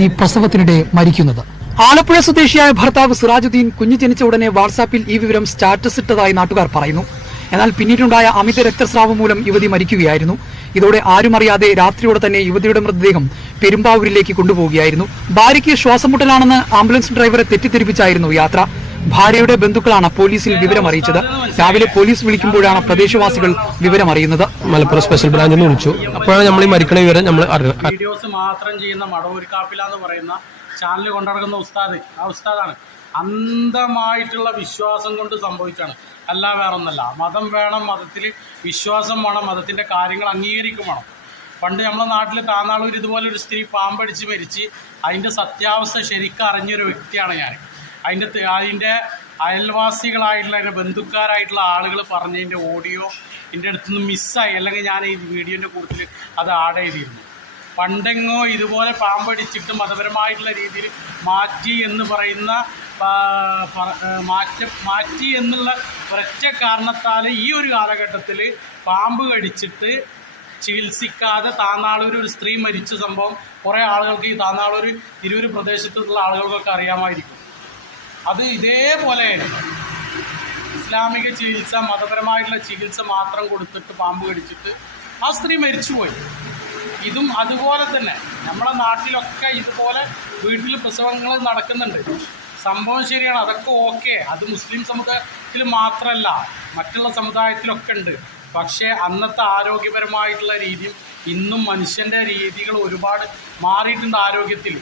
ഈ പ്രസവത്തിനിടെ മരിക്കുന്നത്. ആലപ്പുഴ സ്വദേശിയായ ഭർത്താവ് സിറാജുദ്ദീൻ കുഞ്ഞു ജനിച്ച ഉടനെ വാട്സാപ്പിൽ ഈ വിവരം സ്റ്റാറ്റസ് ഇട്ടതായി നാട്ടുകാർ പറയുന്നു. എന്നാൽ പിന്നീടുണ്ടായ അമിത രക്തസ്രാവം മൂലം യുവതി മരിക്കുകയായിരുന്നു. ഇതോടെ ആരും അറിയാതെ രാത്രിയോടെ തന്നെ യുവതിയുടെ മൃതദേഹം പെരുമ്പാവൂരിലേക്ക് കൊണ്ടുപോവുകയായിരുന്നു. ഭാര്യയ്ക്ക് ശ്വാസമുട്ടലാണെന്ന് ആംബുലൻസ് ഡ്രൈവറെ തെറ്റിദ്ധരിപ്പിച്ചായിരുന്നു യാത്ര. ഭാര്യയുടെ ബന്ധുക്കളാണ് പോലീസിൽ വിവരം അറിയിച്ചത്. രാവിലെ പോലീസ് വിളിക്കുമ്പോഴാണ് പ്രദേശവാസികൾ വിവരം അറിയുന്നത്. മലപ്പുറം സ്പെഷ്യൽ ബ്രാഞ്ചിൽ നിന്ന് വിളിച്ചു. അപ്പോഴാണ് നമ്മൾ ഈ മരിക്കണ വിവരം നമ്മൾ വീഡിയോസ് മാത്രം ചെയ്യുന്ന മടവൂർ കാപ്പില എന്ന് പറയുന്ന ചാനൽ കൊണ്ടുനടക്കുന്ന ഉസ്താദ്. ആ ഉസ്താദാണ്. അന്ധമായിട്ടുള്ള വിശ്വാസം കൊണ്ട് സംഭവിച്ചാണ് അല്ല വേറൊന്നല്ല. മതം വേണം മതത്തിൽ വിശ്വാസം വേണം മതത്തിന്റെ കാര്യങ്ങൾ അംഗീകരിക്കും വേണം. പണ്ട് നമ്മളെ നാട്ടിൽ താന്നാളൂർ ഇതുപോലെ ഒരു സ്ത്രീ പാമ്പടിച്ച് മരിച്ച് അതിന്റെ സത്യാവസ്ഥ ശരിക്കും അറിഞ്ഞൊരു വ്യക്തിയാണ് ഞാൻ അതിന്റെ അതിന്റെ അയൽവാസികളായിട്ടുള്ള അതിന്റെ ബന്ധുക്കാരായിട്ടുള്ള ആളുകൾ പറഞ്ഞതിന്റെ ഓഡിയോ എന്റെ അടുത്ത് നിന്ന് മിസ്സായി. അല്ലെങ്കിൽ ഞാൻ ഈ വീഡിയോന്റെ കൂട്ടത്തിൽ അത് ആഡ് ചെയ്തിരുന്നു. പണ്ടെങ്ങോ ഇതുപോലെ പാമ്പടിച്ചിട്ട് മതപരമായിട്ടുള്ള രീതിയിൽ മാറ്റി എന്ന് പറയുന്ന മാറ്റ മാറ്റി എന്നുള്ള ഒരൊറ്റ കാരണത്താൽ ഈ ഒരു കാലഘട്ടത്തിൽ പാമ്പ് കടിച്ചിട്ട് ചികിത്സിക്കാതെ താന്നാളൂർ ഒരു സ്ത്രീ മരിച്ച സംഭവം കുറേ ആളുകൾക്ക് ഈ താന്നാളൂർ തിരൂർ പ്രദേശത്തുള്ള ആളുകൾക്കൊക്കെ അറിയാമായിരിക്കും. അത് ഇതേപോലെയായിരുന്നു ഇസ്ലാമിക ചികിത്സ മതപരമായിട്ടുള്ള ചികിത്സ മാത്രം കൊടുത്തിട്ട് പാമ്പ് കടിച്ചിട്ട് ആ സ്ത്രീ മരിച്ചുപോയി. ഇതും അതുപോലെ തന്നെ നമ്മളെ നാട്ടിലൊക്കെ ഇതുപോലെ വീട്ടിൽ പ്രസവങ്ങൾ നടക്കുന്നുണ്ട്. സംഭവം ശരിയാണ് അതൊക്കെ ഓക്കെ. അത് മുസ്ലിം സമുദായത്തിൽ മാത്രമല്ല മറ്റുള്ള സമുദായത്തിലൊക്കെ ഉണ്ട്. പക്ഷേ അന്നത്തെ ആരോഗ്യപരമായിട്ടുള്ള രീതിയും ഇന്നും മനുഷ്യന്റെ രീതികൾ ഒരുപാട് മാറിയിട്ടുണ്ട് ആരോഗ്യത്തിൽ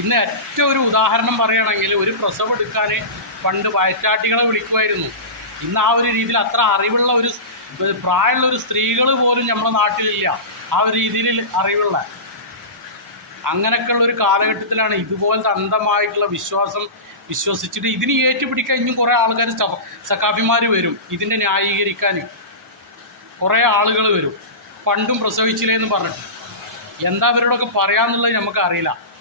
ഇന്ന് ഏറ്റവും ഒരു ഉദാഹരണം പറയുകയാണെങ്കിൽ ഒരു പ്രസവം എടുക്കാൻ പണ്ട് വയറ്റാട്ടികളെ വിളിക്കുമായിരുന്നു. ഇന്ന് ആ ഒരു രീതിയിൽ അത്ര അറിവുള്ള ഒരു പ്രായമുള്ള ഒരു സ്ത്രീകൾ പോലും നമ്മുടെ നാട്ടിലില്ല. ആ ഒരു രീതിയിൽ അറിവുള്ള. അങ്ങനെയൊക്കെയുള്ള ഒരു കാലഘട്ടത്തിലാണ് ഇതുപോലത്തെ അന്ധമായിട്ടുള്ള വിശ്വാസം വിശ്വസിച്ചിട്ട് ഇതിന് ഏറ്റുപിടിക്കാൻ ഇനിയും കുറേ ആൾക്കാർ സക്കാഫിമാർ വരും ഇതിനെ ന്യായീകരിക്കാൻ. കുറേ ആളുകൾ വരും. പണ്ടും പ്രസവിച്ചില്ലേ എന്ന് പറഞ്ഞിട്ട്. എന്താ അവരോടൊക്കെ പറയാന്നുള്ളത് നമുക്ക് അറിയില്ല